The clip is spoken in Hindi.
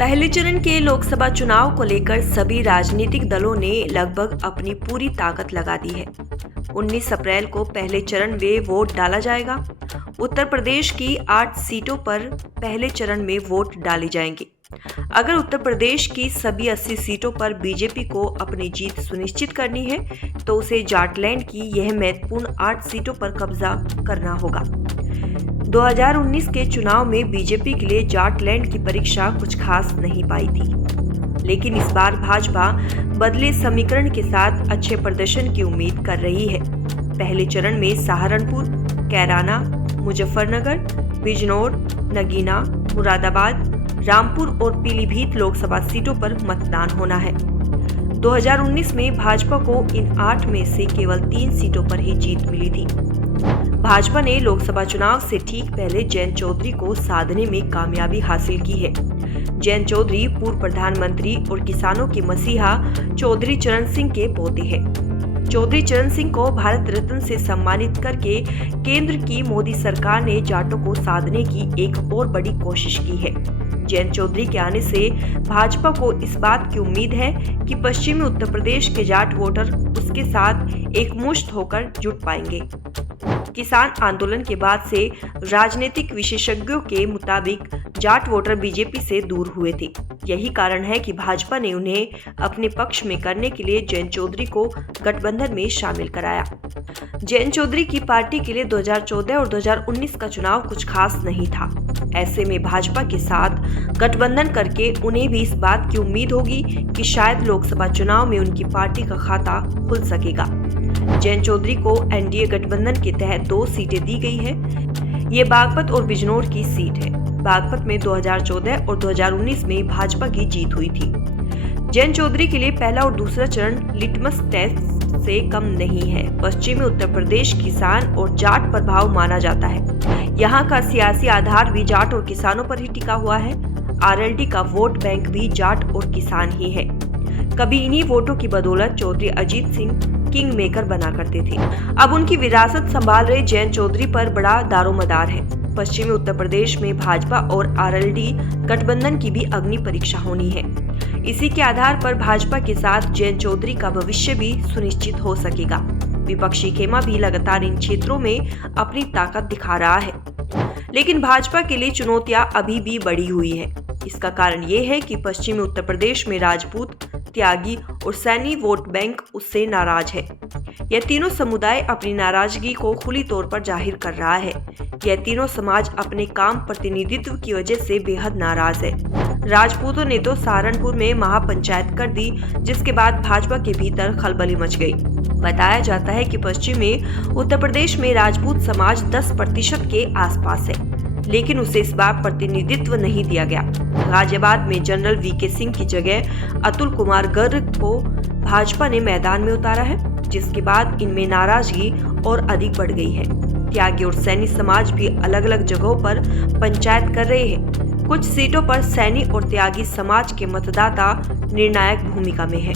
पहले चरण के लोकसभा चुनाव को लेकर सभी राजनीतिक दलों ने लगभग अपनी पूरी ताकत लगा दी है। 19 अप्रैल को पहले चरण में वोट डाला जाएगा। उत्तर प्रदेश की 8 सीटों पर पहले चरण में वोट डाले जाएंगे। अगर उत्तर प्रदेश की सभी 80 सीटों पर बीजेपी को अपनी जीत सुनिश्चित करनी है तो उसे जाटलैंड की यह महत्वपूर्ण 8 सीटों पर कब्जा करना होगा। 2019 के चुनाव में बीजेपी के लिए जाटलैंड की परीक्षा कुछ खास नहीं पाई थी, लेकिन इस बार भाजपा बदले समीकरण के साथ अच्छे प्रदर्शन की उम्मीद कर रही है। पहले चरण में सहारनपुर, कैराना, मुजफ्फरनगर, बिजनौर, नगीना, मुरादाबाद, रामपुर और पीलीभीत लोकसभा सीटों पर मतदान होना है। 2019 में भाजपा को इन 8 में से केवल 3 सीटों पर ही जीत मिली थी। भाजपा ने लोकसभा चुनाव से ठीक पहले जयंत चौधरी को साधने में कामयाबी हासिल की है। जयंत चौधरी पूर्व प्रधानमंत्री और किसानों के मसीहा चौधरी चरण सिंह के पोते हैं। चौधरी चरण सिंह को भारत रत्न से सम्मानित करके केंद्र की मोदी सरकार ने जाटों को साधने की एक और बड़ी कोशिश की है। जयंत चौधरी के आने से भाजपा को इस बात की उम्मीद है कि पश्चिमी उत्तर प्रदेश के जाट वोटर उसके साथ एकमुश्त होकर जुट पाएंगे। किसान आंदोलन के बाद से राजनीतिक विशेषज्ञों के मुताबिक जाट वोटर बीजेपी से दूर हुए थे। यही कारण है कि भाजपा ने उन्हें अपने पक्ष में करने के लिए जयंत चौधरी को गठबंधन में शामिल कराया। जयंत चौधरी की पार्टी के लिए 2014 और 2019 का चुनाव कुछ खास नहीं था। ऐसे में भाजपा के साथ गठबंधन करके उन्हें भी इस बात की उम्मीद होगी कि शायद लोकसभा चुनाव में उनकी पार्टी का खाता खुल सकेगा। जयंत चौधरी को एनडीए गठबंधन के तहत 2 सीटें दी गई है। ये बागपत और बिजनौर की सीट है। बागपत में 2014 और 2019 में भाजपा की जीत हुई थी। जयंत चौधरी के लिए पहला और दूसरा चरण लिटमस टेस्ट से कम नहीं है। पश्चिमी उत्तर प्रदेश किसान और जाट प्रभाव माना जाता है। यहाँ का सियासी आधार भी जाट और किसानों पर ही टिका हुआ है। आरएलडी का वोट बैंक भी जाट और किसान ही है। कभी इन्हीं वोटों की बदौलत चौधरी अजीत सिंह किंग मेकर बना करते थे। अब उनकी विरासत संभाल रहे जयंत चौधरी पर बड़ा दारोमदार है। पश्चिमी उत्तर प्रदेश में भाजपा और आरएलडी गठबंधन की भी अग्नि परीक्षा होनी है। इसी के आधार पर भाजपा के साथ जयंत चौधरी का भविष्य भी सुनिश्चित हो सकेगा। विपक्षी खेमा भी लगातार इन क्षेत्रों में अपनी ताकत दिखा रहा है, लेकिन भाजपा के लिए चुनौतियां अभी भी बढ़ी हुई है। इसका कारण ये है कि पश्चिमी उत्तर प्रदेश में राजपूत, त्यागी और सैनी वोट बैंक उससे नाराज है। यह तीनों समुदाय अपनी नाराजगी को खुली तौर पर जाहिर कर रहा है। यह तीनों समाज अपने काम प्रतिनिधित्व की वजह से बेहद नाराज है। राजपूतों ने तो सहारनपुर में महापंचायत कर दी, जिसके बाद भाजपा के भीतर खलबली मच गई। बताया जाता है कि पश्चिमी उत्तर प्रदेश में राजपूत समाज 10% के आसपास है, लेकिन उसे इस बार प्रतिनिधित्व नहीं दिया गया। गाजियाबाद में जनरल वीके सिंह की जगह अतुल कुमार गर्ग को भाजपा ने मैदान में उतारा है, जिसके बाद इनमें नाराजगी और अधिक बढ़ गई है। त्यागी और सैनी समाज भी अलग अलग जगहों पर पंचायत कर रहे हैं। कुछ सीटों पर सैनी और त्यागी समाज के मतदाता निर्णायक भूमिका में है।